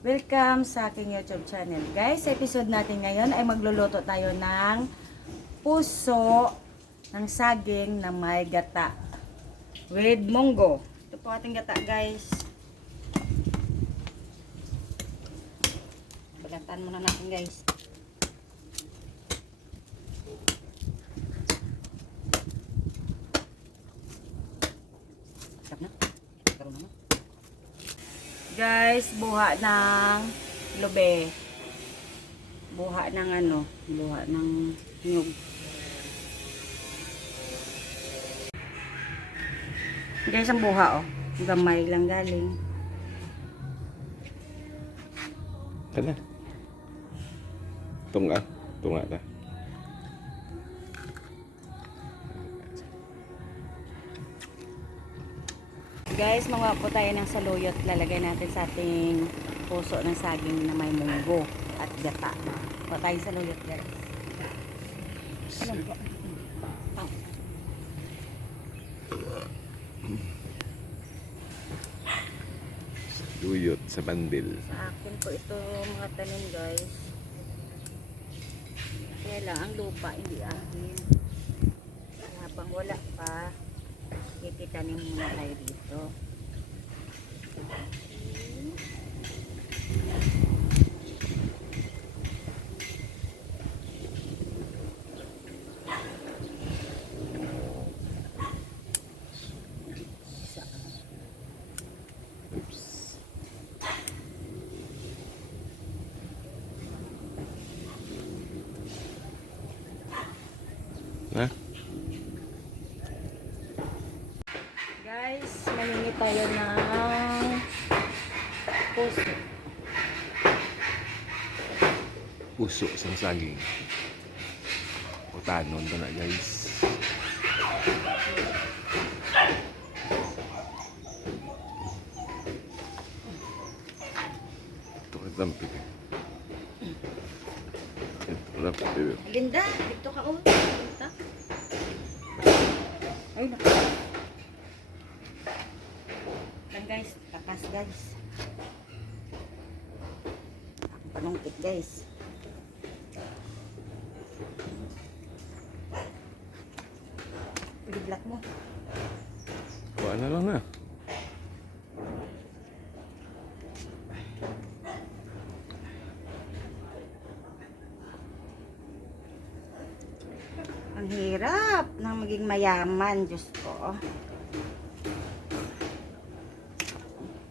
Welcome sa aking YouTube channel. Guys, sa episode natin ngayon ay magluluto tayo ng puso ng saging na may gata with munggo. Ito po ating gata, guys. Balatan muna natin, guys. Guys, buha ng lube. Buha ng buha ng nyug. Guys, ang buha gamay lang galing. Kana. Tunga ta. Guys, mga po tayo ng saluyot. Lalagay natin sa ating puso ng saging na may munggo at gata. Po tayo saluyot, guys. Alam po. Duyot sa bandil. Sa akin po ito mga tanim, guys. Kaya lang ang lupa hindi akin. Habang wala pa, ititanim muna tayo dito. Oops. Na? Guys, maningi tayo ng puso. Puso sang saging. Utanon to na, guys. Ito ka tampi. Ito na pati. Linda, dito ka Linda. Ay, naku. Lang guys, takas guys. Ang panungkit guys. Biglat mo. Kuha na lang na. Ang hirap ng maging mayaman, Diyos ko.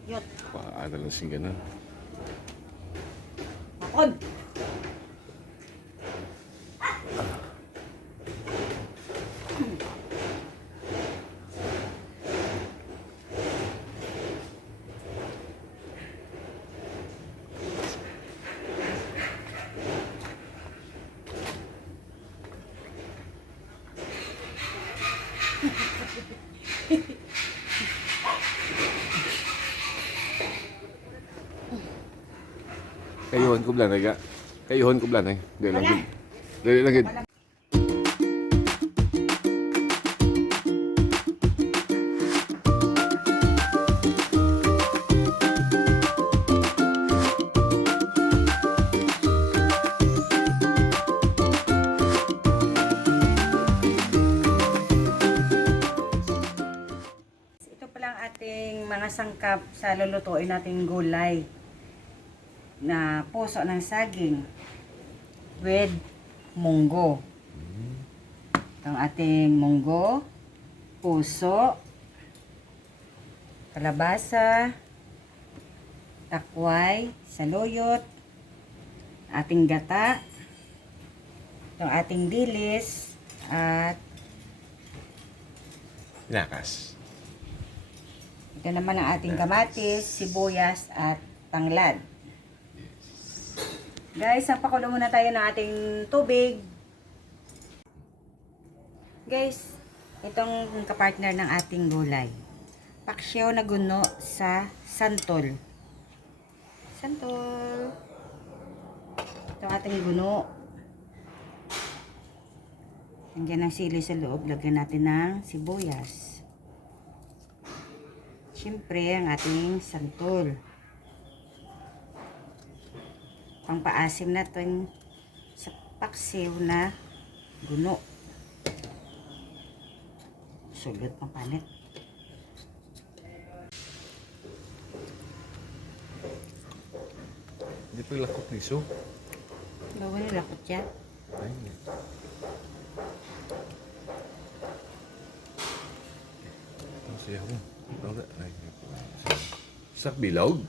Yot. Paano lang singganan. Makod! Kayuhon ko blan ga. Kayuhon ko blan Dili lang gid. Dili lang gid. Ito pa lang ating mga sangkap sa lulutuin nating gulay na puso ng saging with munggo. Itong ating munggo, puso, kalabasa, takway, saluyot, ating gata, itong ating dilis, at Pinakas. ito naman ang ating kamatis, sibuyas, at tanglad. Guys, pakulo muna tayo ng ating tubig. Guys, itong kapartner ng ating gulay. Paksyaw na guno sa santol. Santol. Itong ating guno. Nandiyan ang sili sa loob. Lagyan natin ng sibuyas. Siyempre, ang ating santol. Pangpaasim na to sa paksiw na guno. Sulit ng panit. Hindi pa lakot niso. Bawa nila ko siya. Ay. Ang siya ko. Ay. Sak bilog.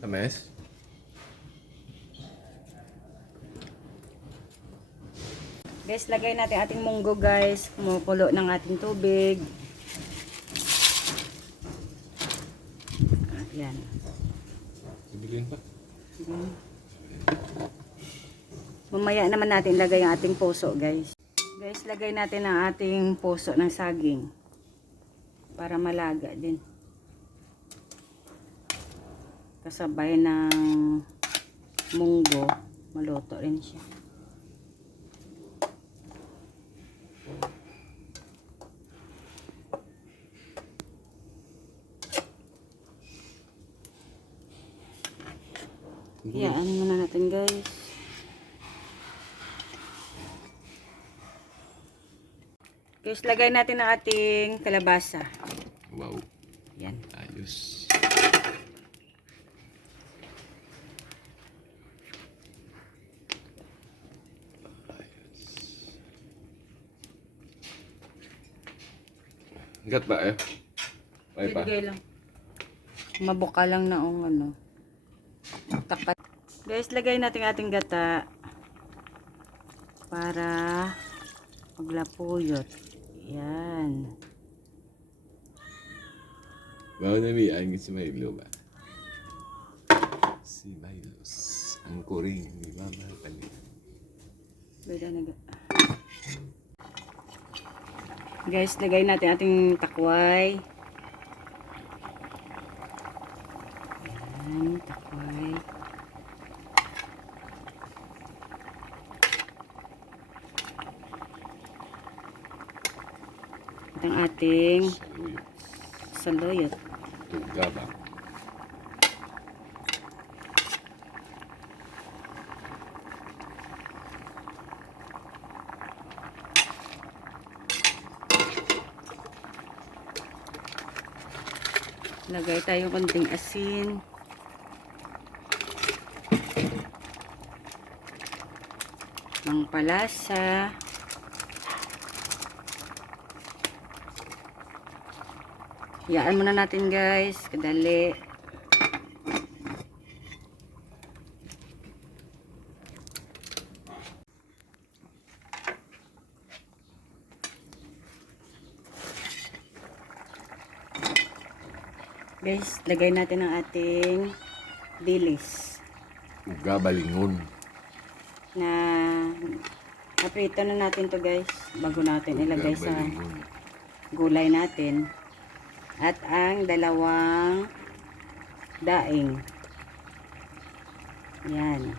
Ames. Guys, lagay natin ating munggo guys. Kumukulo ng ating tubig. Ayan. Ibigin pa. Mamaya naman natin lagay ang ating puso guys. Guys, lagay natin ang ating puso ng saging. Para malaga din. Kasabay ng munggo, maluto rin siya. Iyaan muna natin guys. Guys, lagay natin ang ating kalabasa. Wow. Yan. Ayos. Gat ba eh? Ay pa. Bigay lang. Mabuka lang na ang ano. Takat. Guys, lagay natin ating gata para maglapuyot. Yan. Bawa na mi ang si Milo ba? Si Milos. Ang kuring ni Mama Pali. Beda na guys, lagay natin ating takway. Yan, takway. At ang ating saluyot. Tuga ba? Lagay tayo konting asin. Ng palasa. Hayaan muna natin guys, kadali. Guys, lagay natin ang ating dilis Tuga balingon. na naprito na natin to guys bago natin ilagay sa gulay natin. At ang dalawang daing. Yan.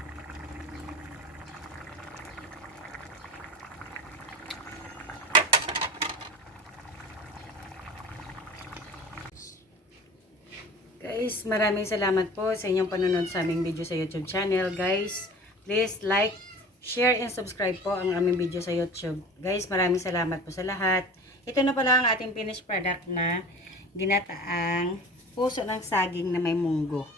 Guys, maraming salamat po sa inyong panonood sa aming video sa YouTube channel. Guys, please like, share, and subscribe po ang aming video sa YouTube. Guys, maraming salamat po sa lahat. Ito na pala ang ating finished product na ginataang puso ng saging na may munggo.